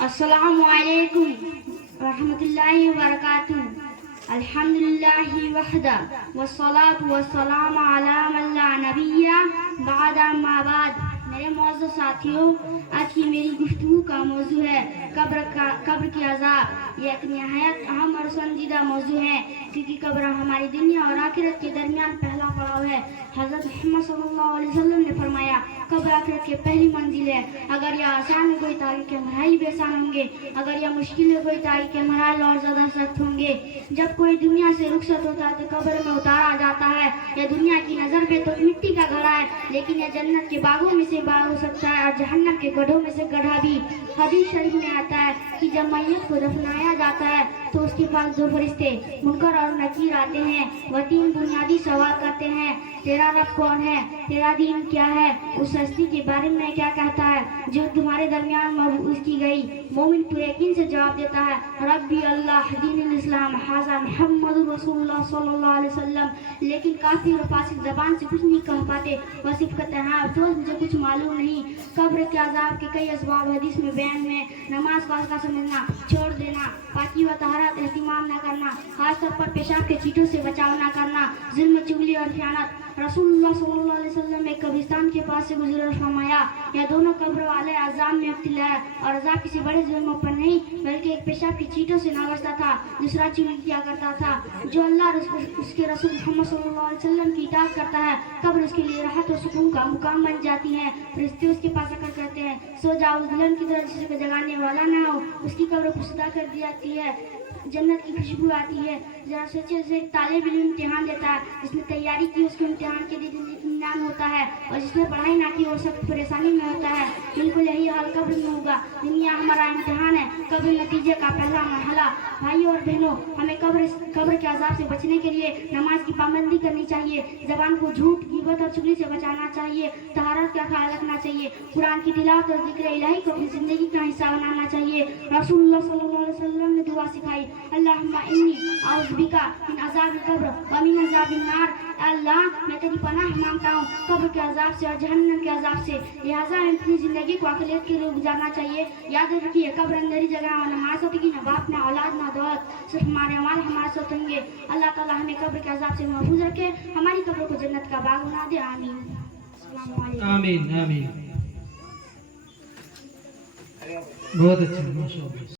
السلام علیکم ورحمۃ اللہ وبرکاتہ. الحمدللہ وحدہ والصلاة والسلام علی من لا نبی بعد اما بعد. میرے معزز ساتھیوں، آج کی میری گفتگو کا موضوع ہے قبر کی عذاب. یہ ایک نہایت اہم اور سنجیدہ موضوع ہے کیونکہ قبر ہماری دنیا اور آخرت کے درمیان پہلا پڑاؤ ہے. حضرت محمد صلی اللہ علیہ وسلم نے فرمایا قبر آخرت کی پہلی منزل ہے. اگر یہ آسان ہے کوئی تاریخ مراحل بھی آسان ہوں گے، اگر یہ مشکل ہے کوئی تاریخ مراحل اور زیادہ سخت ہوں گے. جب کوئی دنیا سے رخصت ہوتا ہے تو قبر میں اتارا جاتا ہے. یہ دنیا کی نظر پہ تو مٹی کا گھڑا ہے، لیکن یہ جنت کے باغوں میں سے باغ ہو سکتا ہے اور جہنم کے گڑھوں میں سے گڑھا بھی. حدیث شریف میں آتا ہے کہ جب میت کو دفنایا جاتا ہے تو اس کے پاس دو فرشتے منکر اور نکیر آتے ہیں. وہ تین بنیادی سوال کرتے ہیں: تیرا رب کون ہے؟ تیرا دین کیا ہے؟ اس ہستی کے بارے میں کیا کہتا ہے جو تمہارے درمیان مبعوث کی گئی؟ مومن پورے یقین سے جواب دیتا ہے: ربی اللہ دین الاسلام ھذا محمد رسول اللہ صلی اللہ علیہ وسلم. لیکن کافی اور فاسق زبان سے کچھ نہیں کہہ پاتے. وہ صرف کہتے ہیں افسوس مجھے کچھ معلوم نہیں. قبر کے عذاب کے کئی اسباب حدیث میں بیان میں: نماز کو ہلکا سمجھنا، چھوڑ دینا، پاکی و طہارت اہتمام نہ کرنا، خاص طور پر پیشاب کے چیٹوں سے بچاؤ نہ کرنا، ظلم، چغلی اور خیانت. رسول اللہ صلی اللہ علیہ وسلم ایک قبرستان کے پاس سے گزرے اور فرمایا یہ دونوں قبر والے عذاب میں مبتلا ہے اور عذاب کسی بڑے ظلموں پر نہیں بلکہ ایک پیشاب کی چیٹوں سے نہ بچتا تھا، دوسرا چغلی کیا کرتا تھا. جو اللہ اس کے رسول محمد صلی اللہ علیہ وسلم کی اطاعت کرتا ہے قبر اس کے لیے راحت و سکون کا مقام بن جاتی ہے. فرشتے اس کے پاس آ کر کہتے ہیں سو جاؤ اس دلہن کی طرح جسے کو جگانے والا نہ ہو. اس کی قبر کو صدا کر دی جاتی ہے، جنت کی خوشبو آتی ہے. ذرا سوچے اسے ایک طالب علم امتحان دیتا ہے، جس نے تیاری کی اس کے امتحان کے دن اطمینان ہوتا ہے اور جس نے پڑھائی نہ کی وہ سخت پریشانی میں ہوتا ہے. بالکل یہی حال قبر میں ہوگا. دنیا ہمارا امتحان ہے، قبر نتیجے کا پہلا مرحلہ. بھائیوں اور بہنوں، ہمیں قبر کے عذاب سے بچنے کے لیے نماز کی پابندی کرنی چاہیے، زبان کو جھوٹ، غیبت اور چغلی سے بچانا چاہیے، طہارت کا خیال رکھنا چاہیے، قرآن کی تلاوت اور ذکر الہی کو اپنی زندگی کا حصہ بنانا چاہیے. رسول اللہ صلی اللہ علیہ وسلم نے دعا سکھائی: اللہم انی اعوذ بک من عذاب القبر ومن عذاب النار. اللہ میں تیری پناہ مانگتا ہوں قبر کے عذاب سے اور جہنم کے عذاب سے. لہٰذا ہمیں اپنی زندگی کو اقلیت کے لیے گزارنا چاہیے. یاد رکھیے قبر اندری جگہ اور نماز ہوتی نہ باپ نہ اولاد نہ دولت، صرف ہمارے اعمال ہمارے ساتھ ہوں گے. اللہ تعالیٰ ہمیں قبر کے عذاب سے محفوظ رکھے، ہماری قبر کو جنت کا باغ بنا دے. آمین. السلام علیکم. آمین آمین. بہت اچھا، ماشاء اللہ.